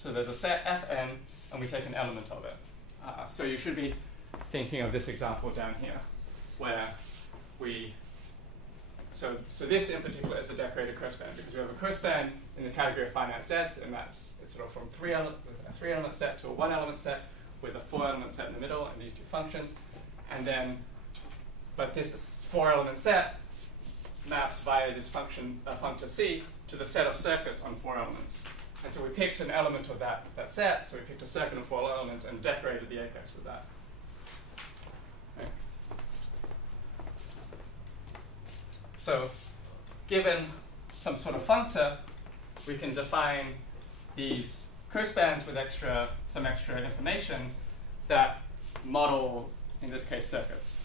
So there's a set Fn, and we take an element of it. So you should be thinking of this example down here, where we, so this in particular is a decorated cospan, because we have a cospan in the category of finite sets, and it's sort of from a 3-element set to a 1-element set with a 4-element set in the middle, and these two functions. And then, but this 4-element set maps via this function, functor C, to the set of circuits on 4 elements. And so we picked an element of that set, so we picked a circuit of 4 elements and decorated the apex with that. Okay. So given some sort of functor, we can define these cospans with some extra information that model, in this case, circuits.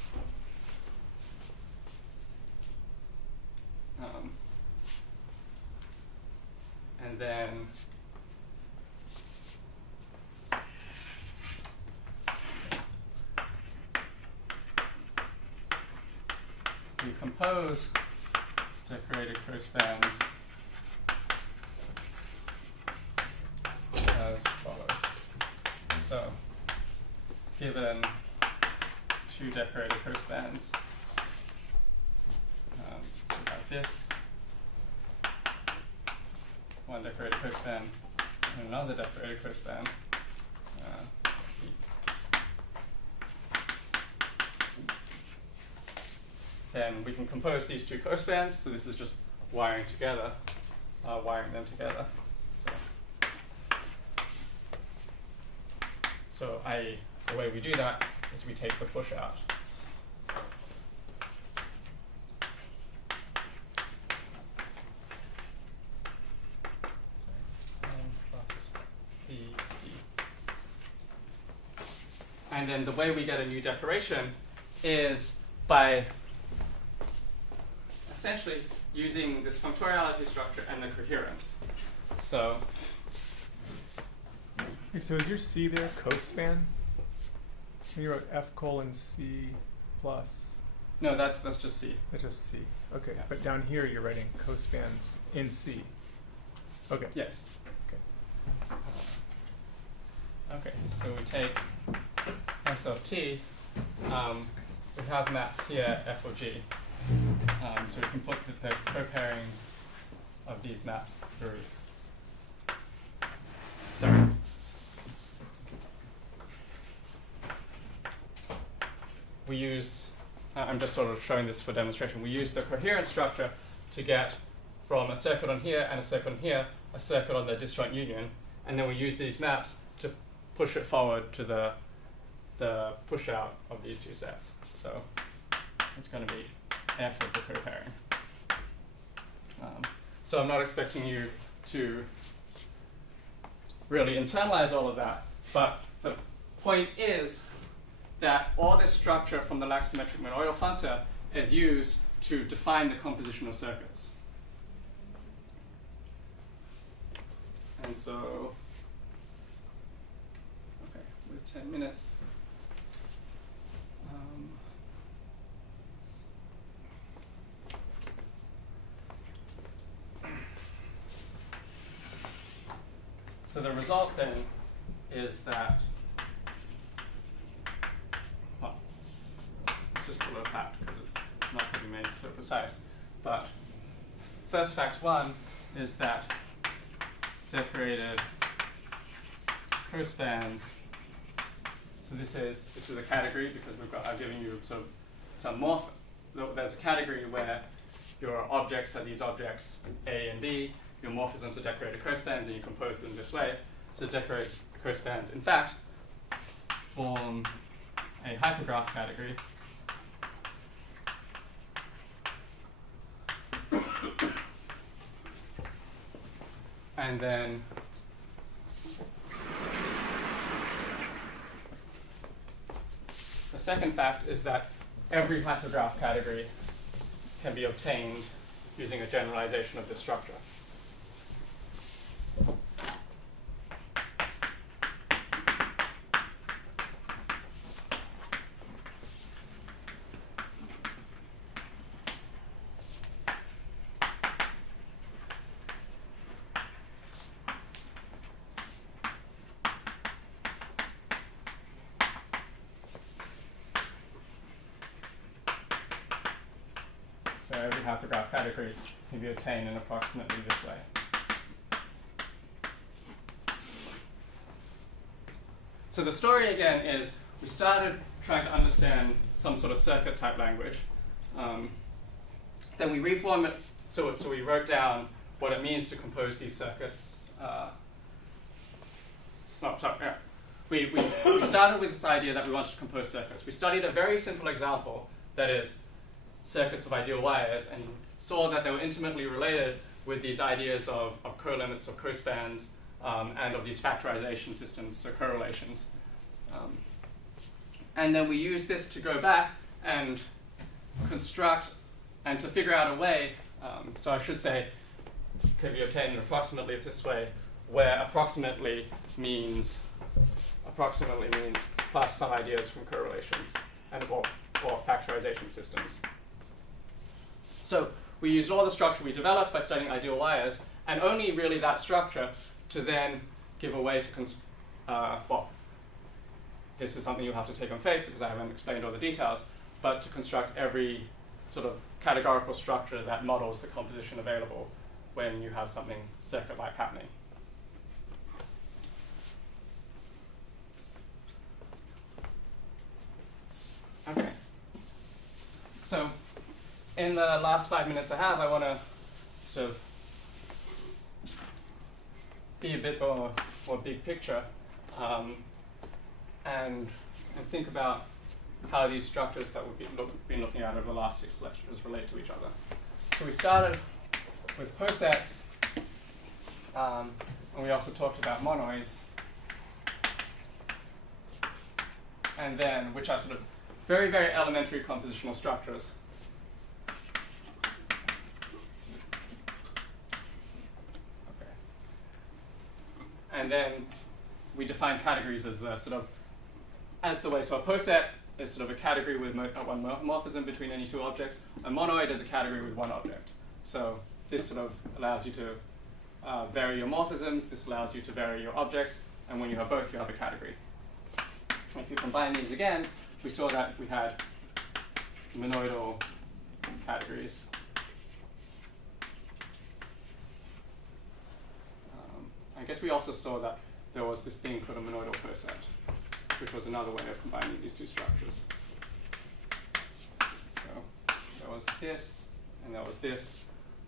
And then we compose decorated cospans as follows. So given 2 decorated cospans, so we have this, 1 decorated cospan and another decorated cospan. Then we can compose these 2 cospans. So this is just wiring them together. So the way we do that is we take the push out. And then the way we get a new decoration is by essentially using this functoriality structure and the coherence. So is your C there cospan? You wrote F:C plus. No, that's just C. That's just C. Okay, Yeah. but down here you're writing cospans in C. Okay. Yes. Okay. Okay, so we take S of t. We have maps here, F of G. So we can put the co-pairing of these maps through. Sorry. We use, I'm just sort of showing this for demonstration, we use the coherent structure to get from a circuit on here and a circuit on here, a circuit on the disjoint union, and then we use these maps to push it forward to the push out of these 2 sets. So it's going to be F of the co-pairing. So I'm not expecting you to really internalize all of that, but the point is that all this structure from the lax-symmetric monoidal functor is used to define the composition of circuits. And so, okay, with 10 minutes. So the result then is that, well, let's just call it a fact because it's not going to be made so precise. But first fact 1 is that decorated cospans. So this is a category because I've given you some morph. There's a category where your objects are these objects A and B. Your morphisms are decorated cospans, and you compose them this way. So decorated cospans, in fact, form a hypergraph category. And then the second fact is that every hypergraph category can be obtained using a generalization of this structure. hypergraph category can be obtained in approximately this way. So the story again is we started trying to understand some sort of circuit type language. Then we reformed it, so we wrote down what it means to compose these circuits. We started with this idea that we wanted to compose circuits. We studied a very simple example, that is circuits of ideal wires, and saw that they were intimately related with these ideas of colimits or cospans, and of these factorization systems, so correlations. And then we used this to go back and construct and to figure out a way, so I should say, can be obtained approximately this way, where approximately means plus some ideas from correlations and or factorization systems. So we used all the structure we developed by studying ideal wires, and only really that structure to then give a way to this is something you'll have to take on faith because I haven't explained all the details, but to construct every sort of categorical structure that models the composition available when you have something circuit-like happening. Okay. So in the last 5 minutes I have, I want to sort of be a bit more big picture and think about how these structures that we've been looking at over the last 6 lectures relate to each other. So we started with posets, and we also talked about monoids, and then which are sort of very, very elementary compositional structures. Okay. And then we define categories as the sort of the way. So a poset is sort of a category with one morphism between any two objects. A monoid is a category with one object. So this sort of allows you to vary your morphisms. This allows you to vary your objects. And when you have both, you have a category. If you combine these again, we saw that we had monoidal categories. I guess we also saw that there was this thing called a monoidal poset, which was another way of combining these two structures. So there was this, and there was this.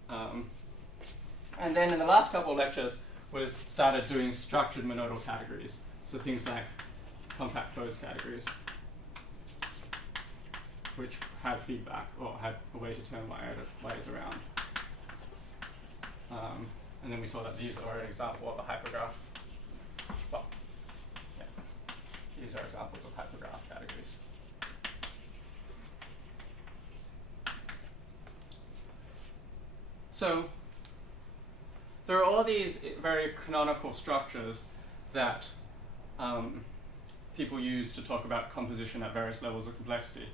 And then in the last couple of lectures, we started doing structured monoidal categories. So things like compact closed categories, which had feedback or had a way to turn wires around. And then we saw that these are an example of a hypergraph. Well, yeah, these are examples of hypergraph categories. So there are all these very canonical structures that people use to talk about composition at various levels of complexity,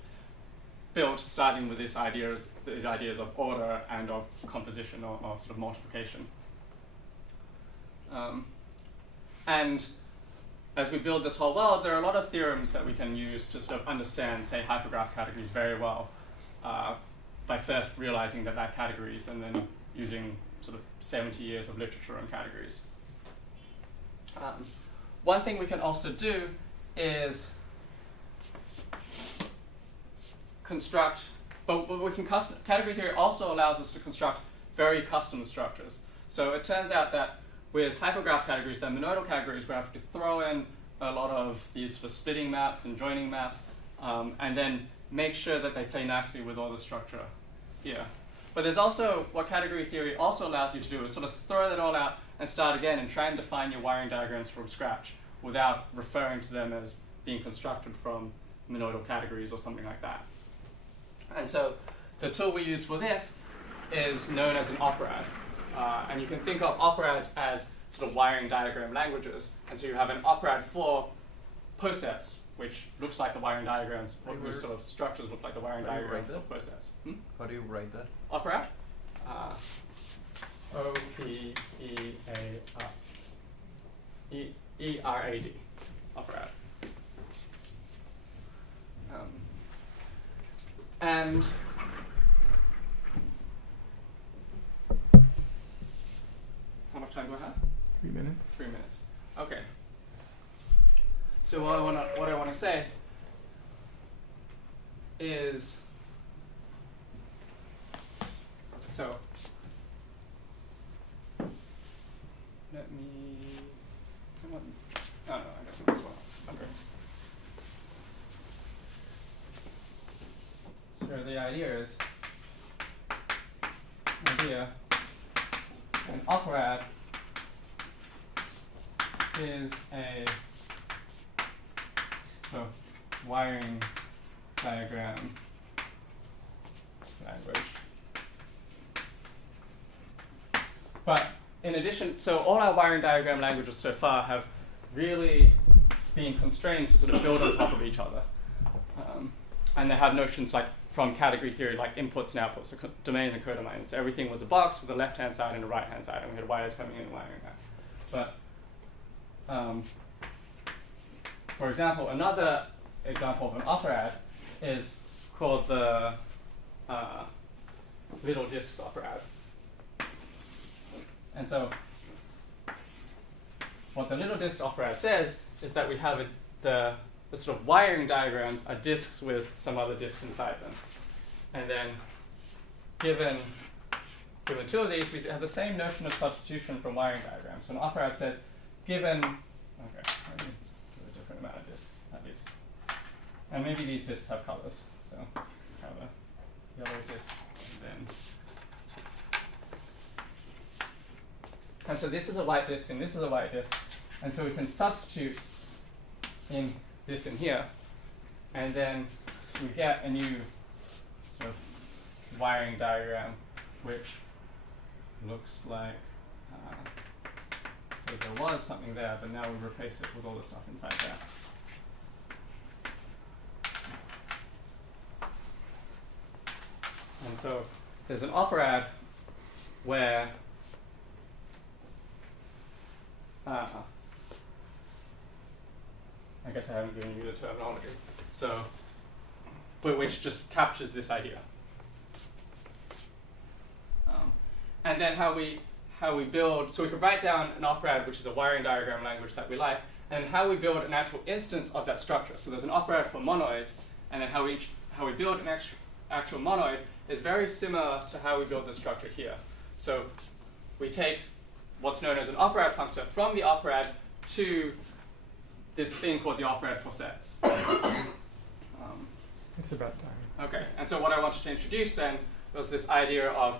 built starting with these ideas of order and of composition or sort of multiplication. And as we build this whole world, there are a lot of theorems that we can use to sort of understand, say, hypergraph categories very well by first realizing that categories and then using sort of 70 years of literature on categories. One thing we can also do is construct, but we can category theory also allows us to construct very custom structures. So it turns out that with hypergraph categories, they're monoidal categories, we have to throw in a lot of these sort of splitting maps and joining maps, and then make sure that they play nicely with all the structure here. But there's also, what category theory also allows you to do is sort of throw that all out and start again and try and define your wiring diagrams from scratch without referring to them as being constructed from monoidal categories or something like that. And so the tool we use for this is known as an operad. And you can think of operads as sort of wiring diagram languages. And so you have an operad for posets, which looks like the wiring diagrams, whose sort of structures look like the wiring diagrams of posets. How do you write that? Operad? O-P-E-A-R-E-R-A-D. Operad. And minutes. 3 minutes. Okay. So what I want to say is, so let me, oh no, I got them as well. Okay. So the idea is, an operad is a sort of wiring diagram language. But in addition, so all our wiring diagram languages so far have really been constrained to sort of build on top of each other. And they have notions like from category theory, like inputs and outputs, so domains and codomains. So everything was a box with a left-hand side and a right-hand side, and we had wires coming in and wiring that. But for example, another example of an operad is called the little disks operad. And so what the little disk operad says is that we have the sort of wiring diagrams are disks with some other disks inside them. And then given two of these, we have the same notion of substitution from wiring diagrams. So an operad says, given, okay, let me do a different amount of disks, at least. And maybe these disks have colors. So have a yellow disk, and so this is a white disk and this is a white disk. And so we can substitute in this in here, and then we get a new sort of wiring diagram which looks like, so there was something there, but now we replace it with all the stuff inside there. And so there's an operad where I guess I haven't given you the terminology. So, but which just captures this idea. And then how we build, so we could write down an operad, which is a wiring diagram language that we like, and how we build an actual instance of that structure. So there's an operad for monoids, and then how we build an actual monoid is very similar to how we build the structure here. So we take what's known as an operad functor from the operad to this thing called the operad for sets. It's about time. Okay, and so what I wanted to introduce then was this idea of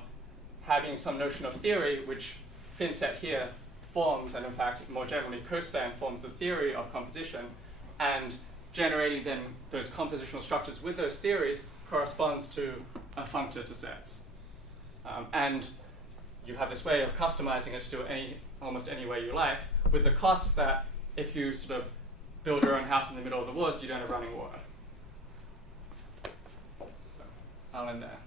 having some notion of theory, which FinSet here forms, and in fact, more generally, CoSpan forms the theory of composition, and generating then those compositional structures with those theories corresponds to a functor to sets. And you have this way of customizing it to do it almost any way you like, with the cost that if you sort of build your own house in the middle of the woods, you don't have running water. So I'll end there.